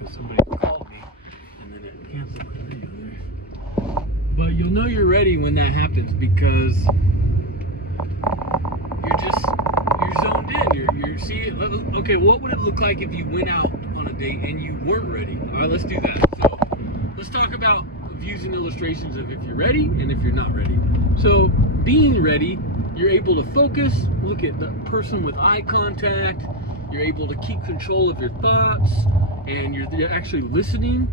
because somebody called me and then it canceled my video there. But you'll know you're ready when that happens because you're zoned in. You're seeing. Okay, what would it look like if you went out on a date and you weren't ready? All right, let's do that. So let's talk about views and illustrations of if you're ready and if you're not ready. So being ready, you're able to focus, look at the person with eye contact, you're able to keep control of your thoughts, and you're actually listening,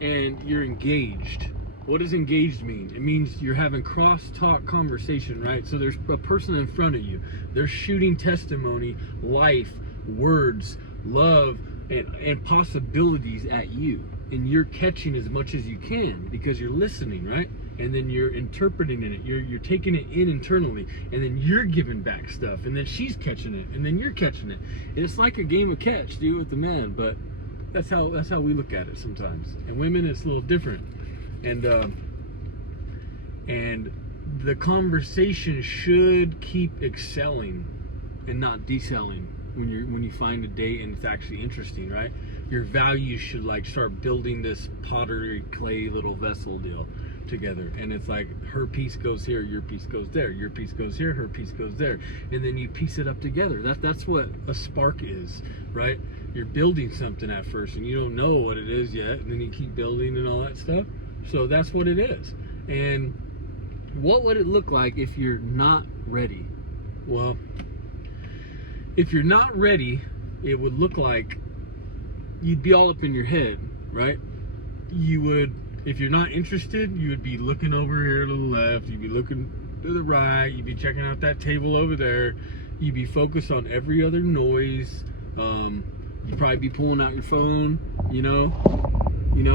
and you're engaged. What does engaged mean? It means you're having cross-talk conversation, right? So there's a person in front of you. They're shooting testimony, life, words, love, and possibilities at you. And you're catching as much as you can because you're listening, right? And then you're interpreting it. You're taking it in internally, and then you're giving back stuff, and then she's catching it, and then you're catching it. And it's like a game of catch, dude, with the man. But that's how we look at it sometimes. And women, it's a little different. And the conversation should keep excelling and not decelling when you find a date and it's actually interesting, right? Your values should like start building this pottery clay little vessel deal together, and it's like her piece goes here, your piece goes there, your piece goes here, her piece goes there, and then you piece it up together. That's what a spark is, right? You're building something at first and you don't know what it is yet, and then you keep building and all that stuff. So that's what it is. And what would it look like if you're not ready? Well, if you're not ready, it would look like you'd be all up in your head, right? You would, if you're not interested, you would be looking over here to the left, you'd be looking to the right, you'd be checking out that table over there, you'd be focused on every other noise, you'd probably be pulling out your phone, you know,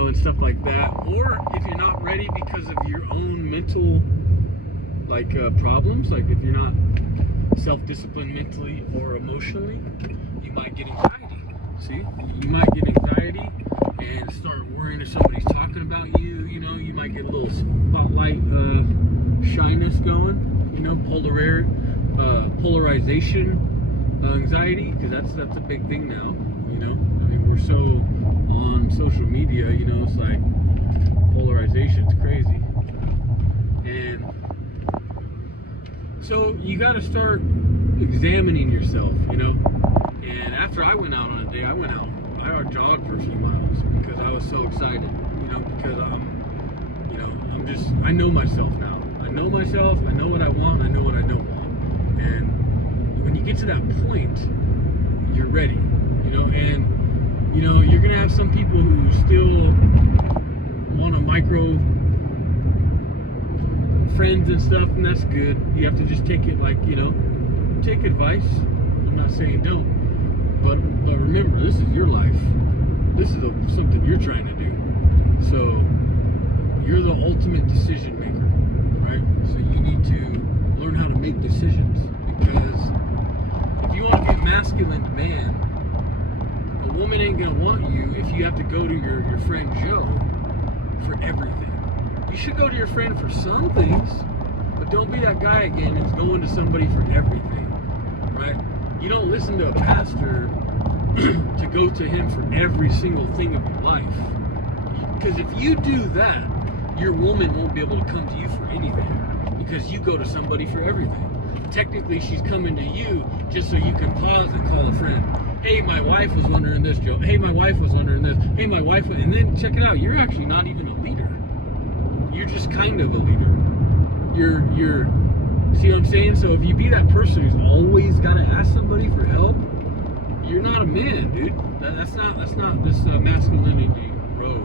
and stuff like that. Or if you're not ready because of your own mental problems, like if you're not self-disciplined mentally or emotionally, you might get anxiety. See, you might get anxiety and start worrying if somebody's talking about you. You know, you might get a little spotlight shyness going. You know, polarization anxiety, because that's a big thing now. You know, I mean, we're so on social media. You know, it's like polarization's crazy, and so you got to start examining yourself. You know. And after I went out on a day, I jogged for a few miles because I was so excited, you know, because I know myself now. I know myself, I know what I want, I know what I don't want. And when you get to that point, you're ready, you know, and, you know, you're going to have some people who still want to micro friends and stuff, and that's good. You have to just take it like, you know, take advice. I'm not saying don't. But remember, this is your life. This is something you're trying to do. So you're the ultimate decision maker, right? So you need to learn how to make decisions, because if you want to be a masculine man, a woman ain't gonna want you if you have to go to your friend Joe for everything. You should go to your friend for some things, but don't be that guy again who's going to somebody for everything, right? You don't listen to a pastor to go to him for every single thing of your life. Because if you do that, your woman won't be able to come to you for anything, because you go to somebody for everything. Technically, she's coming to you just so you can pause and call a friend. Hey, my wife was wondering this, Joe. Hey, my wife was wondering this. Hey, my wife, and then check it out. You're actually not even a leader. You're just kind of a leader. You're see what I'm saying? So if you be that person who's always got to ask somebody for help, you're not a man, dude. That's not this masculinity road.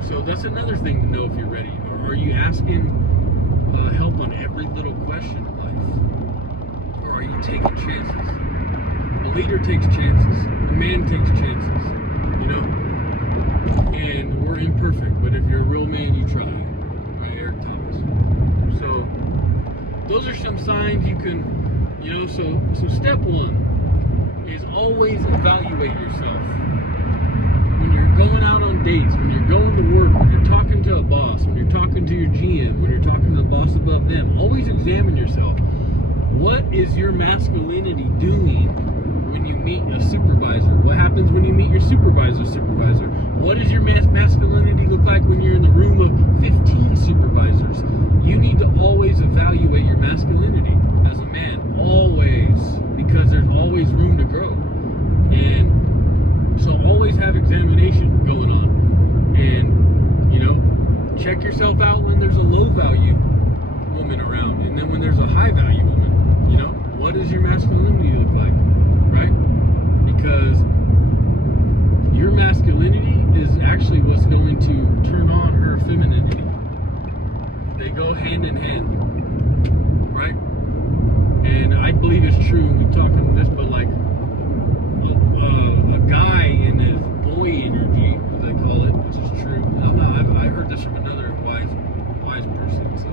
So that's another thing to know if you're ready. Or are you asking help on every little question in life? Or are you taking chances? A leader takes chances. A man takes chances. You know? And we're imperfect, but if you're a real man, you try. Right, Eric Thomas. So those are some signs you can, you know, so step one is always evaluate yourself. When you're going out on dates, when you're going to work, when you're talking to a boss, when you're talking to your GM, when you're talking to the boss above them, always examine yourself. What is your masculinity doing when you meet a supervisor? What happens happens when you meet your supervisor? What does your masculinity look like when you're in the room of 15 supervisors? You need to always evaluate your masculinity as a man, always, because there's always room to grow. And so always have examination going on. And, you know, check yourself out when there's a low value woman around, and then when there's a high value woman, you know, what does your masculinity look like, right? Because your masculinity is actually what's going to turn on her femininity. They go hand in hand, right? And I believe it's true, we talk on this, but like a guy in his boy energy, as they call it, which is true. I heard this from another wise person, so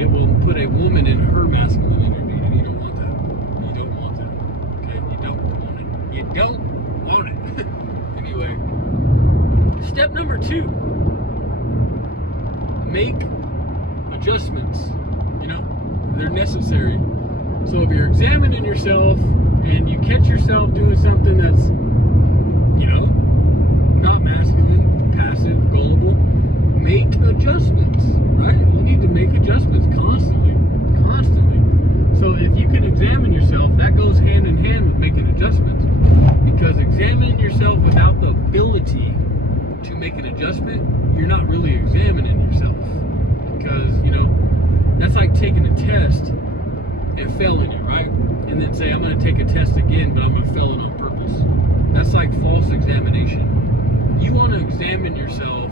it will put a woman in her masculine energy, and you don't want that. You don't want that. Okay? You don't want it. You don't want it. Anyway, step number 2. Make adjustments. You know, they're necessary. So if you're examining yourself and you catch yourself doing something that's, you know, not masculine, passive, gullible, make adjustments, right? You need to make adjustments constantly. So if you can examine yourself, that goes hand in hand with making adjustments. Because examining yourself without the ability to make an adjustment, you're not really examining yourself. Because, you know, that's like taking a test and failing it, right? And then say, I'm going to take a test again, but I'm going to fail it on purpose. That's like false examination. You want to examine yourself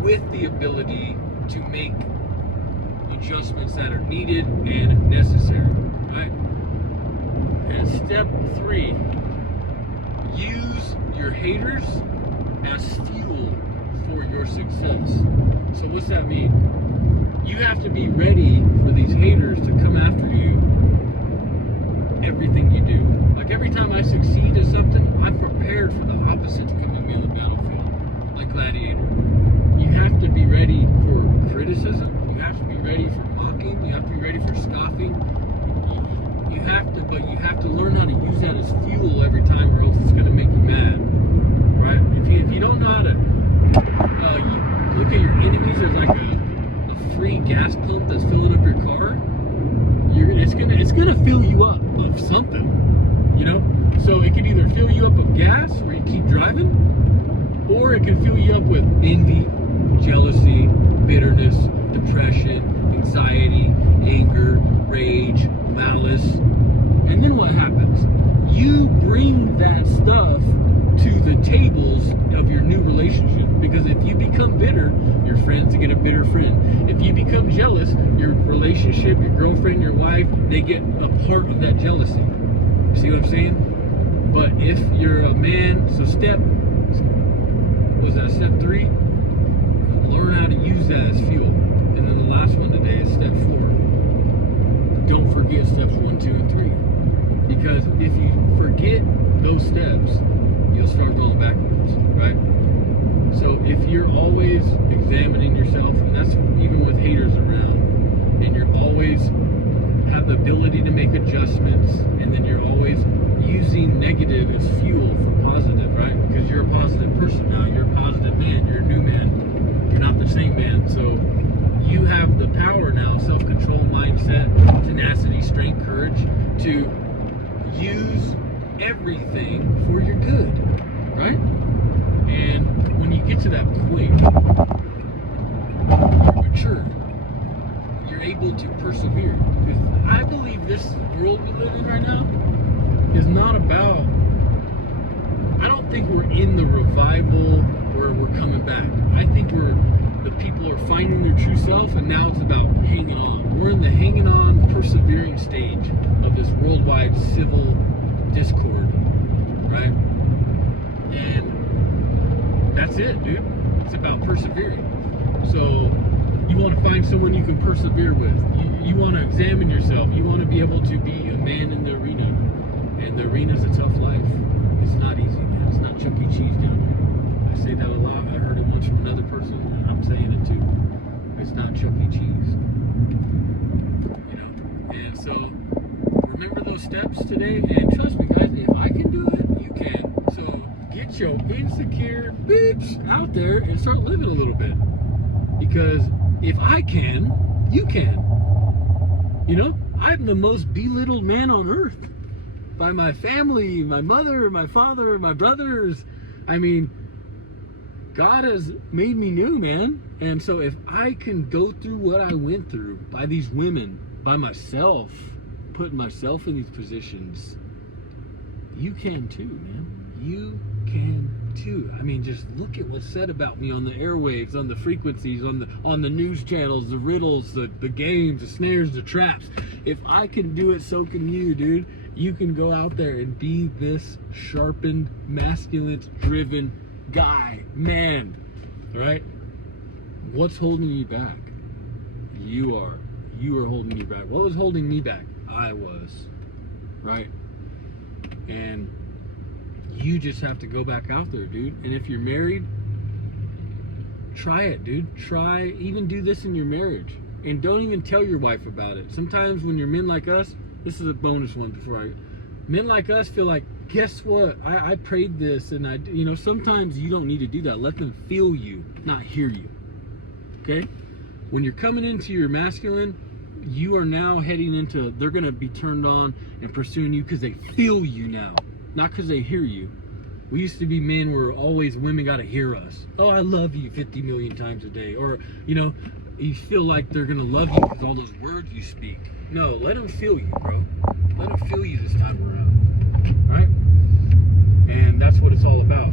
with the ability to make adjustments that are needed and necessary, right? And step 3, use your haters as fuel for your success. So what's that mean? You have to be ready for these haters to come after you everything you do. Like every time I succeed at something, I'm prepared for the opposite to come at me on the battlefield, like Gladiator. You have to be ready for criticism. You have to be ready for mocking. You have to be ready for scoffing. You have to learn how to use that as fuel every time, or else it's going to make you mad, right? If you don't know how to you look at your enemies as like a free gas pump that's filling up your car, it's gonna fill you up of something, you know. So it can either fill you up of gas, where you keep driving, or it can fill you up with envy, jealousy, bitterness, depression, anxiety, anger, rage, malice. And then what happens? You bring that stuff to the tables of your new relationship. Because if you become bitter, your friends get a bitter friend. If you become jealous, your relationship, your girlfriend, your wife, they get a part of that jealousy. See what I'm saying? But if you're a man, so step 3? Learn how to use that as fuel. And then the last one today is step 4. Don't forget steps 1, 2, and 3. Because if you forget those steps, you'll start going backwards, right? So if you're always examining yourself, and that's even with haters around, and you're always have the ability to make adjustments, and then you're always using negative as fuel for positive, right? Because you're a positive person now, you're a positive man, you're a new man, you're not the same man. So you have the power now, self-control, mindset, tenacity, strength, courage, to use everything for your good, right? And when you get to that point, you're mature. You're able to persevere. Because I believe this world we live in right now is not about, I don't think we're in the revival where we're coming back. I think the people are finding their true self, and now it's about hanging on. We're in the hanging on, persevering stage of this worldwide civil discord, right? And that's it, dude. It's about persevering. So you want to find someone you can persevere with. You want to examine yourself. You want to be able to be a man in the arena. And the arena's a tough life. It's not easy, man. It's not Chuck E. Cheese down here. I say that a lot. I heard it once from another person, and I'm saying it too. It's not Chuck E. Cheese. You know? And so remember those steps today, and trust me, guys, if I can do it, you can. your insecure bitch out there and start living a little bit. Because if I can, you can. You know, I'm the most belittled man on earth by my family, my mother, my father, my brothers. I mean, God has made me new, man. And so if I can go through what I went through by these women, by myself, putting myself in these positions, you can too, man. You can too. I mean, just look at what's said about me on the airwaves, on the frequencies, on the news channels, the riddles, the games, the snares, the traps. If I can do it, so can you, dude. You can go out there and be this sharpened, masculine, driven guy, man, right? What's holding you back? You are holding you back. What was holding me back? I was, right? And you just have to go back out there, dude. And if you're married, try it, dude. Even do this in your marriage. And don't even tell your wife about it. Sometimes when you're men like us, this is a bonus one men like us feel like, guess what? I prayed this, and sometimes you don't need to do that. Let them feel you, not hear you. Okay? When you're coming into your masculine, you are now heading into, they're going to be turned on and pursuing you because they feel you now, not because they hear you. We used to be men where always women got to hear us. Oh, I love you 50 million times a day. Or, you feel like they're going to love you because all those words you speak. No, let them feel you, bro. Let them feel you this time around. Right? And that's what it's all about.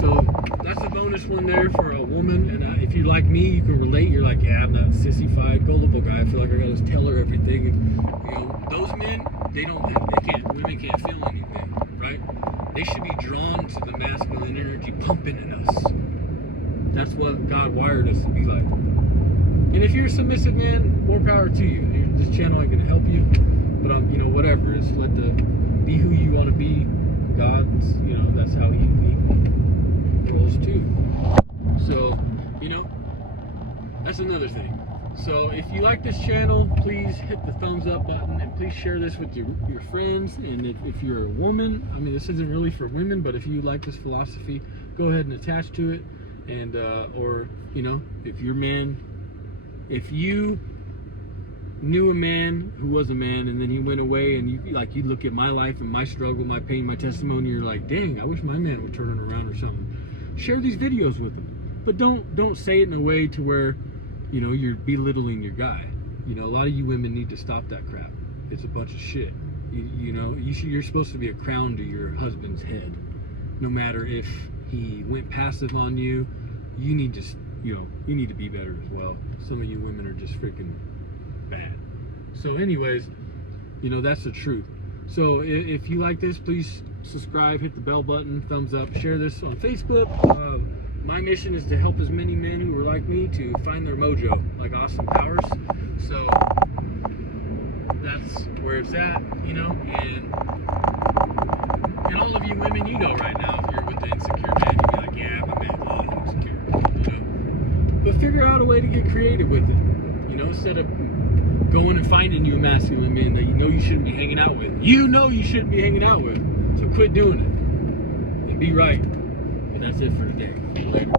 So that's a bonus one there for a woman. And if you're like me, you can relate. You're like, yeah, I'm that sissified, gullible guy. I feel like I gotta tell her everything. And, those men, women can't feel anything, right? They should be drawn to the masculine energy pumping in us. That's what God wired us to be like. And if you're a submissive man, more power to you. This channel ain't gonna help you, but whatever. It's be who you want to be. God's, that's how he rolls too. So, that's another thing. So if you like this channel, please hit the thumbs up button and please share this with your friends. And if you're a woman, this isn't really for women, but if you like this philosophy, go ahead and attach to it. And or if you're man, if you knew a man who was a man and then he went away, and you look at my life and my struggle, my pain, my testimony, you're like, dang, I wish my man would turn it around or something. Share these videos with them, but don't say it in a way to where you're belittling your guy. A lot of you women need to stop that crap. It's a bunch of shit. You're supposed to be a crown to your husband's head. No matter if he went passive on you, you need to be better as well. Some of you women are just freaking bad. So anyways, that's the truth. So if you like this, please subscribe, hit the bell button, thumbs up, share this on Facebook. My mission is to help as many men who are like me to find their mojo, like Austin Powers. So that's where it's at, and all of you women, right now, if you're with the insecure man, you'd be like, yeah, my man's a little insecure, But figure out a way to get creative with it, instead of going and finding you a masculine man that you shouldn't be hanging out with. You shouldn't be hanging out with. So quit doing it. And be right. And that's it for today. Later.